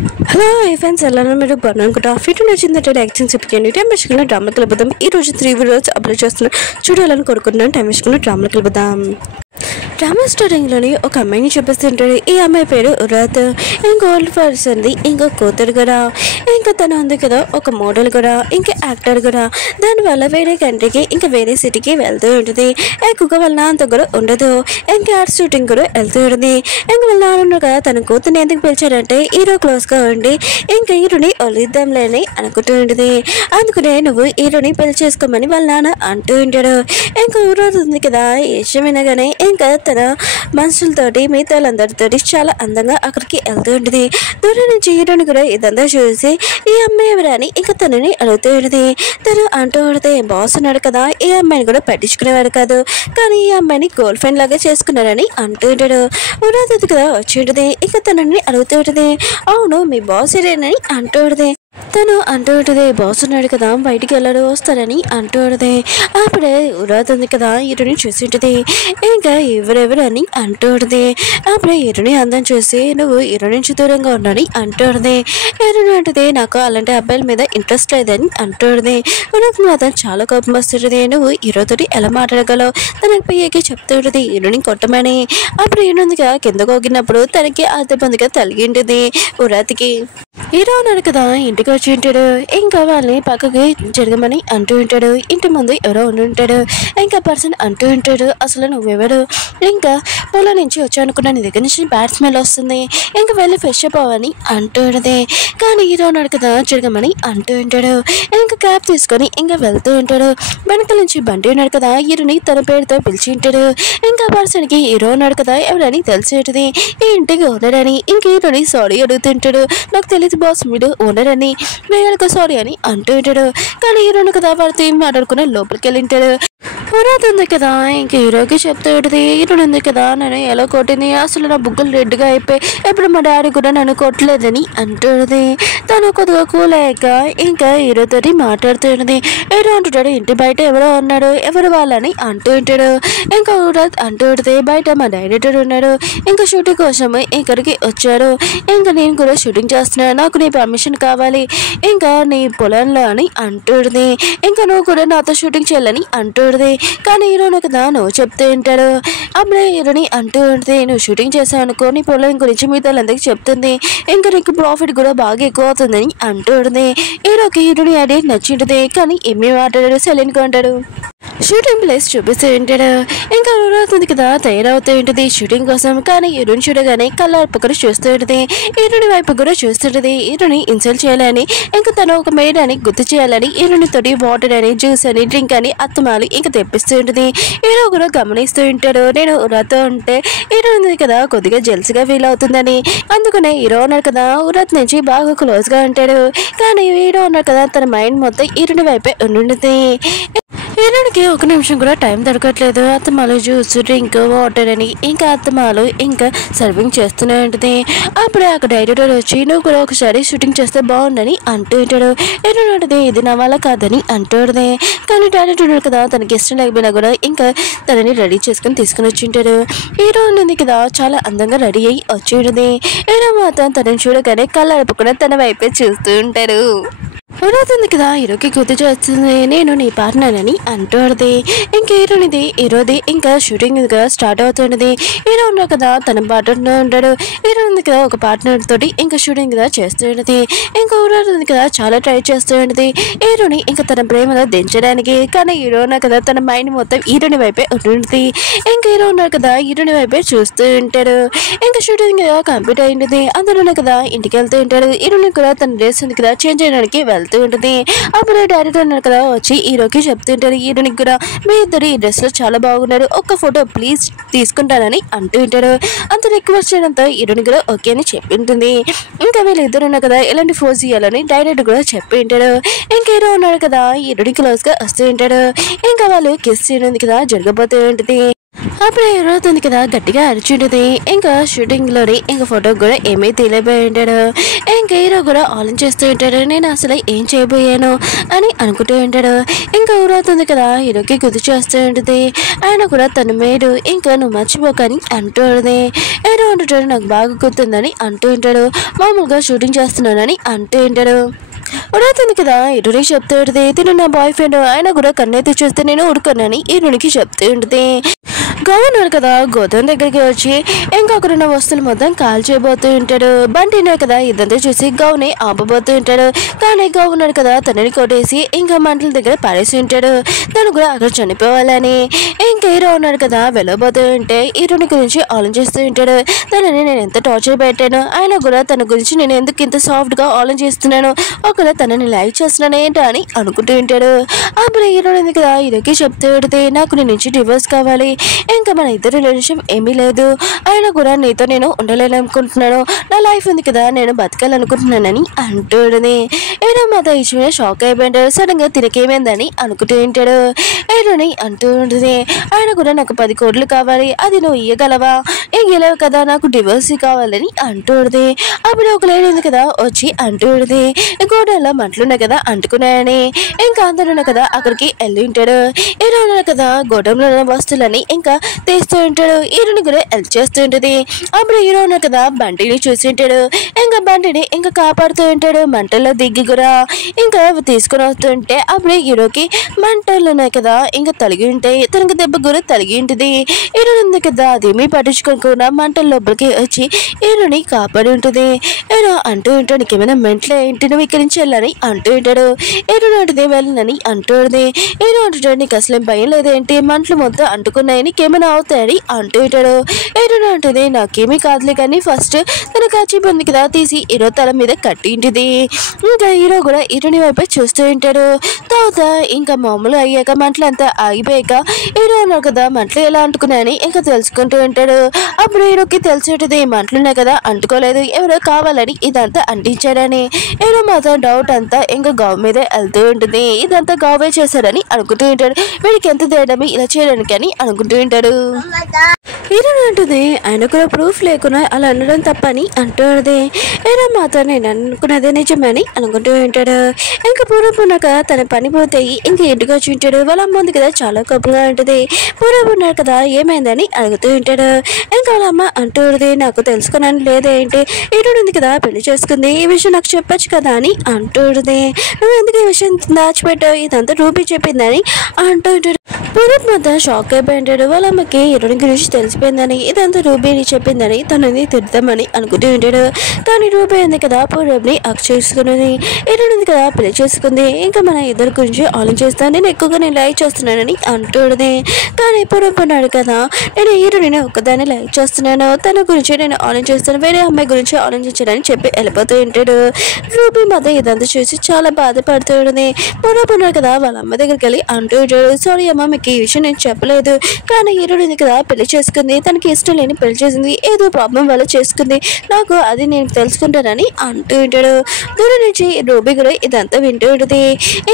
Hello friends ఎలా మీరు బాగున్నాను ఫిట్ నచ్చిందంటే లైక్ చేసి చెప్పండి. టైం వేసుకున్న డ్రామా కలుపుదాం. ఈ రోజు 3 వీడియోస్ అప్లోడ్ చేస్తున్నా, చూడాలని కోరుకుంటున్నాను. టైం వేసుకున్న డ్రామా కలుపుదాం. డ్రామా స్టార్టింగ్లోని ఒక అమ్మాయిని చూపిస్తుంటాడు. ఈ అమ్మాయి పేరు ఉరాత్. ఇంకో ఓల్డ్ పర్సన్ది ఇంకో కూతురు కూడా, ఇంకా తను ఉంది కదా ఒక మోడల్ కూడా, ఇంకా యాక్టర్ కూడా. దానివల్ల వేరే కంట్రీకి ఇంకా వేరే సిటీకి వెళ్తూ ఉంటుంది. ఎక్కువగా వాళ్ళ నాన్నతో కూడా ఉండదు. ఇంకా ఆర్ట్ షూటింగ్ కూడా వెళ్తూ ఉంటుంది. ఇంకా వాళ్ళ నాన్న కదా తన కూతుర్ని ఎందుకు పిలిచాడంటే హీరో క్లోజ్గా ఉండి ఇంకా హీరోని ఒలిద్దాంలేని అనుకుంటూ ఉంటుంది. అందుకనే నువ్వు హీరోని పెళ్లి చేసుకోమని వాళ్ళ నాన్న అంటూ ఉంటాడు. ఇంకా ఉరాత్ ఉంది కదా ఈ విషయం వినగానే ఇంకా తన మనుషులతోటి మిగతా వాళ్ళందరితోటి చాలా అందంగా అక్కడికి వెళ్తూ ఉంటుంది. దూరం నుంచి హీరోని కూడా ఇదంతా చూసి ఈ అమ్మాయి ఎవరని ఇంకా తనని అడుగుతూ ఉంటుంది. తను అంటూ ఉంటే బాస్ ఉన్నాడు కదా ఈ అమ్మాయిని కూడా పట్టించుకునేవాడు కాదు, కానీ ఈ అమ్మాయిని గర్ల్ ఫ్రెండ్ లాగా చేసుకున్నారని అంటూ ఉంటాడు. ఉరాత్ కదా వచ్చి ఉంటుంది. ఇంకా తనని అడుగుతూ ఉంటుంది. అవును మీ బాస్ ఏరేనని అంటూ ఉంటుంది. తను అంటూ ఉంటుంది బాస్ ఉన్నాడు కదా బయటికి వెళ్ళడు వస్తారని అంటూ ఉంటుంది. అప్పుడే ఉరాత్ ఉంది కదా హీరోని చూసి ఉంటుంది. ఇంకా ఎవరెవరు అని అంటూ ఉంటుంది. అప్పుడే హీరోని అందం చూసి నువ్వు హీరో నుంచి దూరంగా ఉన్నాని అంటూ ఉంటుంది. హీరోని అంటుంది నాకు అలాంటి అబ్బాయిల మీద ఇంట్రెస్ట్ లేదని అంటూ ఉంటుంది. ఉరాత్ మాత్రం చాలా కోపం వస్తుంటుంది. నువ్వు హీరోతోటి ఎలా మాట్లాడగలవు తనకి పియ్యకి చెప్తూ ఉంటుంది హీరోని కొట్టమని. అప్పుడు హీరో ఉంది కదా కింద కోగినప్పుడు తనకి అద్దె పొందిగా తలిగి ఉంటుంది ఉరాత్కి. హీరో ఉన్నాడు కదా ఇంటికి వచ్చి ఉంటాడు. ఇంకా వాళ్ళని పక్కకి జరగమని అంటూ ఉంటాడు. ఇంటి ముందు ఎవరో ఉండి ఉంటాడు. ఇంకా పర్సన్ అంటూ ఉంటాడు అసలు నువ్వెవరు, ఇంకా పొలం నుంచి వచ్చావు అనుకున్నా, నీ దగ్గర నుంచి బ్యాడ్ స్మెల్ వస్తుంది, ఇంకా వెళ్ళి ఫ్రెష్ అప్ అవ్వని అంటూ ఉంటుంది. కానీ హీరో ఉన్నాడు కదా జరగమని అంటూ ఉంటాడు. ఇంకా క్యాబ్ తీసుకొని ఇంకా వెళ్తూ ఉంటాడు. వెనక నుంచి బండి ఉన్నాడు కదా హీరోని తన పేరుతో పిలిచి ఉంటాడు. ఇంకా పర్సన్కి హీరో ఉన్నాడు కదా ఎవరని తెలిసి ఉంటుంది. ఈ ఇంటికి ఓనరని. ఇంక హీరోని సారీ అడుగుతుంటాడు. నాకు తెలియదు బాస్ మీరు ఓనర్ అని, వేరేకు సారీ అని అంటూ ఉంటాడు. కానీ హీరోని కదా వాడితో ఏం మాట్లాడుకుని లోపలికి వెళ్ళి ఉంటాడు. ఉరాత్ ఉంది కదా ఇంక హీరోకి చెప్తూ ఉంటుంది హీరోని ఉంది కదా నన్ను ఎలా కొట్టింది, అసలు నా బుగ్గలు రెడ్గా అయిపోయి ఎప్పుడు మా డాడీ కూడా నన్ను కొట్టలేదని అంటుంది. తను కొద్దిగా కూల్ అయ్యాక ఇంకా హీరోతోటి మాట్లాడుతూ ఉంటుంది. హీరో అంటుంటాడు ఇంటి బయట ఎవరో ఉన్నాడు, ఎవరు వాళ్ళని అంటూ ఉంటాడు. ఇంకా ఉరాత్ అంటూ ఉంటుంది బయట మా డైరెక్టర్ ఉన్నాడు, ఇంకా షూటింగ్ కోసం ఇక్కడికి వచ్చాడు, ఇంకా నేను కూడా షూటింగ్ చేస్తున్నాను, నాకు నీ పర్మిషన్ కావాలి ఇంకా నీ పొలంలో అని అంటుంది. ఇంకా నువ్వు కూడా నాతో షూటింగ్ చేయాలని అంటుంది. కానీ హీరోని కదా నువ్వు చెప్తూ ఉంటాడు. అప్పుడే హీరోని అంటూ ఉంటుంది నువ్వు షూటింగ్ చేసావు అనుకో నీ పొలం గురించి మీతో వాళ్ళందరికీ చెప్తుంది, ఇంకా నీకు ప్రాఫిట్ కూడా బాగా ఎక్కువ అవుతుందని అంటుంది. హీరోకి హీరోని అది నచ్చింటుంది. కానీ ఏమీ మాట్లాడాడు సైలెంట్గా ఉంటాడు. షూటింగ్ ప్లేస్ చూపిస్తూ ఉంటాడు. ఇంకా ఉరాత్ కదా తయారవుతూ ఉంటుంది షూటింగ్ కోసం. కానీ హీరోని చూడగానే కళ్ళార్పకరు చూస్తూ ఉంటుంది. హీరోని వైపు కూడా చూస్తుంటుంది. హీరోని ఇన్సల్ట్ చేయాలని ఇంకా తను ఒక మేడ్ అని గుర్తు చేయాలని హీరోని తోటి వాటర్ అని జ్యూస్ అని డ్రింక్ అని అత్తమాలు ఇంకా తెప్పిస్తూ ఉంటుంది. హీరో కూడా గమనిస్తూ ఉంటాడు నేను ఉరాత్ ఉంటే హీరో ఉంది కదా కొద్దిగా జెల్స్గా ఫీల్ అవుతుందని. అందుకనే హీరో ఉన్నారు కదా ఉరాత్ నుంచి బాగా క్లోజ్గా ఉంటాడు. కానీ హీరో ఉన్నారు కదా తన మైండ్ మొత్తం హీరోని వైపే ఉండుంటుంది. హీరోనికి ఒక నిమిషం కూడా టైం దొరకట్లేదు. అత్తమాలు జ్యూస్ డ్రింక్ వాటర్ అని ఇంకా అత్తమాలు ఇంకా సర్వింగ్ చేస్తూనే ఉంటుంది. అప్పుడే అక్కడ డైరెక్టర్ వచ్చి నువ్వు కూడా ఒకసారి షూటింగ్ చేస్తే బాగుందని అంటూ ఉంటాడు. ఏంటంటే ఇది నా వల్ల కాదని అంటుంది. కానీ డైరెక్టర్ కదా తనకి ఇష్టం లేకపోయినా కూడా ఇంకా తనని రెడీ చేసుకుని తీసుకుని వచ్చి ఉంటాడు. హీరో ఉంది కదా చాలా అందంగా రెడీ అయ్యి వచ్చి ఉంటుంది. హీరో మాత్రం తనని చూడగానే కళ్ళార్పకుండా తన వైపే చూస్తూ ఉంటారు. ఉరాత్ ఉంది కదా హీరోకి గుర్తు చేస్తుంది నేను నీ పార్ట్నర్ అని అంటుంది. ఇంకా హీరోది ఇంకా షూటింగ్ కదా స్టార్ట్ అవుతున్నది. హీరో ఉన్నా కదా తన పార్ట్నర్ ఉంటాడు. హీరో ఉంది కదా ఒక పార్ట్నర్ తోటి ఇంకా షూటింగ్ కదా చేస్తూ ఉంటుంది. ఇంకా ఉరాత్ ఉంది కదా చాలా ట్రై చేస్తూ ఉంటుంది హీరోని ఇంకా తన ప్రేమలో దించడానికి. కానీ హీరో ఉన్నా కదా తన మైండ్ మొత్తం హీరోని వైపే ఉంటుంది. ఇంకా హీరో ఉన్నారు కదా హీరోని వైపే చూస్తూ ఉంటాడు. ఇంకా షూటింగ్ కదా కంప్లీట్ అయింది. అందులోనే కదా ఇంటికి వెళ్తూ ఉంటాడు. హీరోని కూడా తన డ్రెస్ ఉంది కదా చేంజ్ చేయడానికి వెళ్తూ ఉంటుంది. అప్పుడు డైరెక్టర్ ఉన్నారు కదా వచ్చి హీరోకి చెప్తుంటారు హీరోనికి కూడా మీ ఇద్దరు ఈ డ్రెస్ లో చాలా బాగున్నారు, ఒక్క ఫోటో ప్లీజ్ తీసుకుంటానని అంటూ ఉంటారు. అంత రిక్వెస్ట్ చేయడంతో హీరోని కూడా ఓకే అని చెప్పి ఉంటుంది. ఇంకా వీళ్ళిద్దరు ఉన్నారు కదా ఎలాంటి ఫోజ్ ఇవ్వాలని డైరెక్టర్ కూడా చెప్పి ఉంటాడు. ఇంకా హీరో ఉన్నాడు కదా హీరోని క్లోజ్ గా వస్తూ ఉంటాడు. ఇంకా వాళ్ళు కిస్ చేయడం కదా జరగబోతూ ఉంటుంది. అప్పుడు హీరో అవుతుంది కదా గట్టిగా అరిచుంటుంది. ఇంకా షూటింగ్లోని ఇంకా ఫోటో కూడా ఏమీ తీయలేకపోయి ఉంటాడు. ఇంకా హీరో కూడా ఆలోచిస్తూ ఉంటాడు, నేను అసలు ఏం చేయబోయాను అని అనుకుంటూ ఉంటాడు. ఇంకా ఊరవుతుంది కదా హీరోకి గుర్తు చేస్తూ ఉంటుంది. ఆయన కూడా తన మేడు ఇంకా నువ్వు మర్చిపోకని అంటూ ఉంటుంది. హీరో అంటుంటాడు, నాకు బాగా గుర్తుందని అంటూ ఉంటాడు. మామూలుగా షూటింగ్ చేస్తున్నానని అంటూ ఉంటాడు. ఉడుతుంది కదా హీరోని చెప్తూ ఉంటుంది, తిను నా బాయ్ ఫ్రెండ్, ఆయన కూడా కన్నైతే చూస్తే నేను ఊరుకున్నానని హీరోనికి చెప్తూ ఉంటుంది. గవర్నర్ కదా గౌతమ్ దగ్గరికి వచ్చి ఇంకా అక్కడ ఉన్న వస్తువులు మొత్తం కాల్ చేయబోతూ ఉంటాడు. బంటినే కదా ఇదంతా చూసి గౌని ఆపబోతూ ఉంటాడు. కానీ గవర్నర్ కదా తనని కొట్టేసి ఇంకా మంటల దగ్గర పారేసి ఉంటాడు. తను కూడా అక్కడ చనిపోవాలని. ఇంకా హీరో ఉన్నాడు కదా వెళ్ళబోతూ ఉంటే హీరోని గురించి ఆలోచిస్తూ ఉంటాడు. తనని నేను ఎంత టార్చర్ పెట్టాను, ఆయన కూడా తన గురించి నేను ఎందుకు ఇంత సాఫ్ట్ గా ఆలోచిస్తున్నాను, ఒకవేళ తనని లైక్ చేస్తున్నాను ఏంటో అని అనుకుంటూ ఉంటాడు. అప్పుడు హీరో ఉంది కదా హీరోకి చెప్తూ ఉంటే, నాకు నీ నుంచి డివోర్స్ కావాలి, ఇంకా మన ఇద్దరు రిలేషన్ ఏమీ లేదు, అయినా కూడా నీతో నేను ఉండలేనుకుంటున్నాను, నా లైఫ్ ఉంది కదా నేను బతకాలనుకుంటున్నానని అంటూ ఉంటుంది. హీరో మాత్రం ఈ విషయం షాక్ అయిపోయింటాడు. సడన్ గా తిరిగేమైందని అనుకుంటూ ఉంటాడు. హీరోని అంటూ ఉంటుంది, ఆయన కూడా నాకు 10 కోట్లు కావాలి, అది నువ్వు ఇయ్యగలవా, ఇయ్యలేవు కదా, నాకు డివోర్స్ కావాలని అంటూ ఉంటుంది. అప్పుడు ఒక లేడీ ఉంది కదా వచ్చి అంటూ ఉంటుంది, గోడల్లో మంటలున్నాయి కదా అంటుకున్నాయని. ఇంకా అందరూ కదా అక్కడికి వెళ్ళి ఉంటాడు. హీరో ఉన్నాడు కదా గోడంలో ఉన్న వస్తువులని ఇంకా తీస్తూ ఉంటాడు. హీరోని కూడా హెల్ప్ చేస్తూ ఉంటుంది. అప్పుడు హీరో ఉన్నాడు కదా బంటిని చూసి ఉంటాడు. ఇంకా బంటిని ఇంకా కాపాడుతూ ఉంటాడు. మంటల్లో దిగి కూడా ఇంకా తీసుకుని వస్తుంటే అప్పుడు హీరోకి మంటలు ఉన్నాయి కదా ఇంకా తలిగి ఉంటాయి. తనకి దెబ్బ కూడా తలిగి ఉంటుంది. హీరో ఉంది కదా అదేమీ పట్టించుకోకుండా మంటల లోపలికి వచ్చి హీరోని కాపాడి ఉంటుంది. హీరో అంటూ ఉంటాడు, నీకేమైనా మెంటలే ఏంటి, నువ్వు ఇక్కడి నుంచి వెళ్ళని అంటూ ఉంటాడు. హీరో అంటుంది వెళ్ళనని అంటూ ఉంటుంది. హీరో అంటుంటాడు, నీకు అసలు భయం లేదేంటి, మంటలు మొత్తం అంటుకున్నాయి, నీకేమైనా అవుతాయని అంటూ ఉంటాడు. హీరో అంటుంది, నాకేమీ కాదులే కానీ ఫస్ట్ తన కాచి ఉంది కదా తీసి హీరో తల మీద కట్టి ఉంటుంది. ఇంకా హీరో కూడా హీరోని వైపు చూస్తూ ఉంటాడు. తర్వాత ఇంకా మామూలు అయ్యాక మంటలు అంతా ఆగిపోయాక హీరో అన్నాడు కదా మంటలు ఎలా అంటుకున్నాయని ఇంకా తెలుసుకుంటూ ఉంటాడు. అప్పుడు హీరోకి తెలిసి ఉంటుంది, మంటలున్నాయి కదా అంటుకోలేదు, ఎవరో కావాలని ఇదంతా అంటించాడని. హీరో మాత్రం డౌట్ అంతా ఇంకా గావ్ మీదే వెళ్తూ ఉంటుంది. ఇదంతా గావే చేశాడని అనుకుంటూ ఉంటాడు. వీడికి ఎంత తేడమి ఇలా చేయడానికి అని అనుకుంటూ ఉంటాడు. హీరో అంటుంది, ఆయన కూడా ప్రూఫ్ లేకుండా అలా అనడం తప్పని అంటుంది. హీరో మాత్రం నేను అనుకున్నదే నిజమని అనుకుంటూ ఉంటాడు. ఇంకా పూర్వపున్నాక తన పని పోతాయి ఇంకా ఇంటికి వచ్చి ఉంటాడు. వాళ్ళ అమ్మ ఉంది కదా చాలా కోపంగా ఉంటుంది. పూర్వపున్నారు కదా ఏమైందని అడుగుతూ ఉంటాడు. ఇంకా వాళ్ళ అమ్మ అంటూ ఉంటుంది, నాకు తెలుసుకున్నాను లేదేంటి, హీరో ఉంది కదా పెళ్లి చేసుకుంది, ఈ విషయం నాకు చెప్పచ్చు కదా అని అంటూ ఉంటుంది. నువ్వు ఎందుకు ఈ విషయం దాచిపెట్టావు, ఇదంతా రూపీ చెప్పిందని అంటూ ఉంటాడు. పూర్వపు మాత్రం షాక్ అయిపోయి ఉంటాడు. వాళ్ళ అమ్మకి హీరోని గురించి తెలిసిపోయిందని, ఇదంతా రూబీని చెప్పిందని తనని తిడతామని అనుకుంటూ ఉంటాడు. కానీ రూబీ ఉంది కదా పూర్వని అక్ చేసుకున్నది, హీరోని ఉంది కదా పెళ్లి చేసుకుంది, ఇంకా మన ఇద్దరి గురించి ఆలోచిస్తాను, నేను ఎక్కువగా నేను లైక్ చేస్తున్నానని అంటుంది. కానీ పూర్వపు ఉన్నాడు కదా, నేను హీరోని ఒక్కదాన్ని లైక్ చేస్తున్నాను, తన గురించి నేను ఆలోచిస్తాను, వేరే అమ్మాయి గురించి ఆలోచించాలని చెప్పి వెళ్ళిపోతూ ఉంటాడు. రూబీ మాత్రం ఇదంతా చూసి చాలా బాధపడుతూ ఉంటుంది. పూర్వపు ఉన్నాడు కదా వాళ్ళ అమ్మ దగ్గరికి వెళ్ళి అంటూ ఉంటాడు, సారీ అమ్మ మీకు ఈ విషయం నేను చెప్పలేదు, కానీ హీరోని కదా పెళ్లి చేసుకుంది, తనకి ఇష్టం లేని పెళ్లి చేసింది, ఏదో ప్రాబ్లం వల్ల చేసుకుంది, నాకు అది నేను తెలుసుకుంటానని అంటూ ఉంటాడు. దూరం నుంచి రూబీ కూడా ఇదంతా వింటూ ఉంటుంది.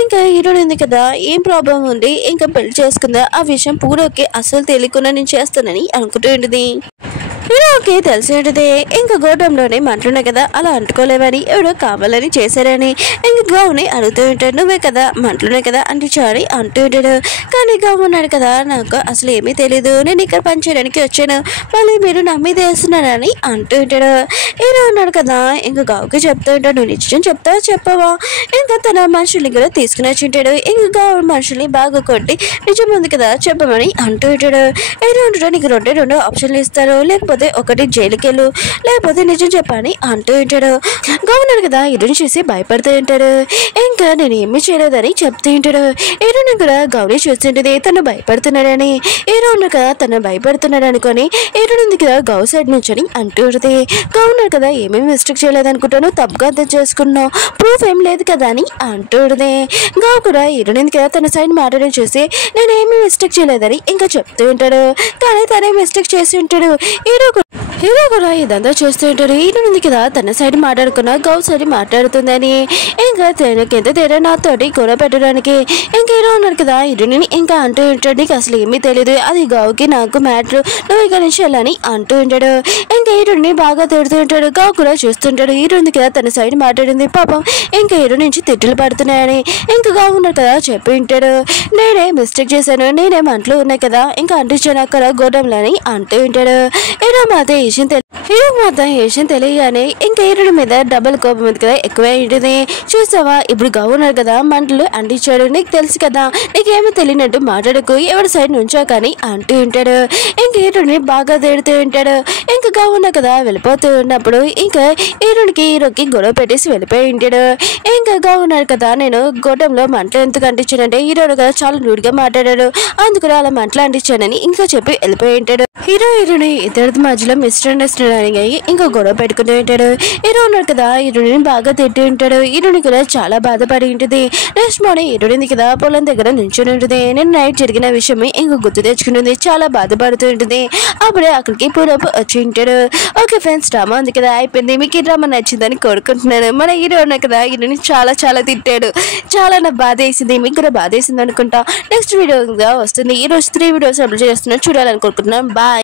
ఇంకా హీరోని ఉంది కదా ఏం ప్రాబ్లం ఉంది ఇంకా పెళ్లి చేసుకుందా, ఆ విషయం పూర్వకి అసలు తెలియకుండా నేను చేస్తానని అనుకుంటూ ఉంటుంది. హీరోకి తెలిసి ఉంటుంది ఇంకా గోడంలోనే మంటలున్నాయి కదా అలా అంటుకోలేవని, ఎవడో కావాలని చేశారని. ఇంకా గౌని అడుగుతూ ఉంటాడు, నువ్వే కదా మంటలున్నాయి కదా అంటించాలి అంటూ ఉంటాడు. కానీ గౌ ఉన్నాడు కదా, నాకు అసలు ఏమీ తెలీదు, నేను ఇక్కడ పని చేయడానికి వచ్చాను, మళ్ళీ మీరు నమ్మిది వేస్తున్నారని అంటూ ఉంటాడు. హీరో ఉన్నాడు కదా ఇంకా గౌకి చెప్తూ ఉంటాడు, నువ్వు నిజం చెప్తావా చెప్పవా, ఇంకా తన మనుషుల్ని కూడా తీసుకుని వచ్చి ఉంటాడు. ఇంకా గౌ మనుషుల్ని బాగా కొట్టి నిజం ఉంది కదా చెప్పమని అంటూ ఉంటాడు. హీరో ఉంటాడు, నీకు రెండు ఆప్షన్లు ఇస్తారు, లేకపోతే ఒకటి జైలుకి వెళ్ళు, లేకపోతే నిజం చెప్పని అంటూ ఉంటాడు. గవర్నర్ కదా హీరోని చూసి భయపడుతూ ఉంటాడు. ఇంకా నేను ఏమీ చేయలేదని చెప్తూ ఉంటాడు. హీరోని కూడా గౌరీ చూస్తుంటుంది తను భయపడుతున్నాడని. హీరో ఉన్న కదా తను భయపడుతున్నాడు అనుకొని హీరోని కదా గౌ సైడ్ నుంచి అని అంటూ ఉంటుంది. గవర్నర్ కదా ఏమేమి మిస్టేక్ చేయలేదనుకుంటాను, తప్పుగా అర్థం చేసుకున్నావు, ప్రూఫ్ ఏం లేదు కదా అని అంటూ ఉంటుంది. గౌ కూడా హీరోని కదా తన సైడ్ మాట్లాడడం చూసి నేను ఏమీ మిస్టేక్ చేయలేదని ఇంకా చెప్తూ ఉంటాడు. కానీ తనే మిస్టేక్ చేసి ఉంటాడు. హీరో కూడా ఇదంతా చూస్తూ ఉంటాడు. హీరో ఉంది కదా తన సైడ్ మాట్లాడుకున్న గౌ సైడ్ మాట్లాడుతుందని ఇంకా తనకెంత తేడా నాతోటి గొడవ పెట్టడానికి ఇంకా హీరో ఉన్నాడు కదా హీరోని ఇంకా అంటూ ఉంటాడు. నీకు అసలు ఏమీ తెలియదు, అది గౌకి నాకు మ్యాటర్, నువ్వు ఇక నుంచి వెళ్ళని అంటూ ఉంటాడు. ఇంకా హీరోని బాగా తిడుతూ ఉంటాడు. గౌ కూడా చూస్తుంటాడు. హీరో ఉంది కదా తన సైడ్ మాట్లాడింది పాపం ఇంకా హీరో నుంచి తిట్టులు పడుతున్నాయని ఇంకా గౌ ఉన్నాడు కదా చెప్పి ఉంటాడు. నేనే మిస్టేక్ చేశాను, నేనే మంటలు ఉన్నాయి కదా ఇంకా అంటించాను అక్కడ గోడంలో అని అంటూ ఉంటాడు. హీరో మాత్రం ఏషియన్ తెలియగానే ఇంకా హీరోడి మీద డబల్ కోపం ఉంది కదా ఎక్కువ ఉంటుంది. చూసావా ఇప్పుడు గౌ ఉన్నాడు కదా మంటలు అంటించాడు, నీకు తెలుసు కదా, నీకేమీ తెలియనట్టు మాట్లాడకు, ఎవరి సైడ్ నుంచో కానీ అంటూ ఉంటాడు. ఇంకా హీరోని బాగా తిడుతూ ఉంటాడు. ఇంకా గౌ ఉన్నా కదా వెళ్ళిపోతూ ఉన్నప్పుడు ఇంకా హీరోకి గొడవ పెట్టేసి వెళ్ళిపోయి ఉంటాడు. ఇంకా గౌ ఉన్నాడు కదా నేను గోడంలో మంటలు ఎందుకు అంటించానంటే హీరోడు కదా చాలా రూడ్గా మాట్లాడాడు, అందుకు అలా మంటలు అంటించానని ఇంకా చెప్పి వెళ్ళిపోయి ఉంటాడు. హీరోని ఇద్దరి మధ్యలో మిస్అండర్స్టాండింగ్ అయ్యి ఇంకా గొడవ పెట్టుకుంటూ ఉంటాడు. హీరో ఉన్నాడు కదా హీరోని బాగా తిట్టి ఉంటాడు. హీరోని కూడా చాలా బాధపడి ఉంటుంది. నెక్స్ట్ మార్నింగ్ హీరోని కదా పొలం దగ్గర నిల్చొని ఉంటుంది. నేను నైట్ జరిగిన విషయం ఇంకా గుర్తు తెచ్చుకుంటుంది, చాలా బాధపడుతూ ఉంటుంది. అప్పుడే అక్కడికి పూరపు వచ్చి ఉంటాడు. ఓకే ఫ్రెండ్స్, డ్రామా ఉంది కదా అయిపోయింది. మీకు ఈ డ్రామా నచ్చిందని కోరుకుంటున్నాను. మన హీరో ఉన్నాడు కదా హీరోని చాలా తిట్టాడు, చాలా నాకు బాధ వేసింది, మీకు కూడా బాధ వేసింది అనుకుంటా. నెక్స్ట్ వీడియోగా వస్తుంది. ఈ రోజు 3 వీడియోస్ అప్లోడ్ చేస్తున్నాను, చూడాలనుకుంటున్నాను. బాయ్.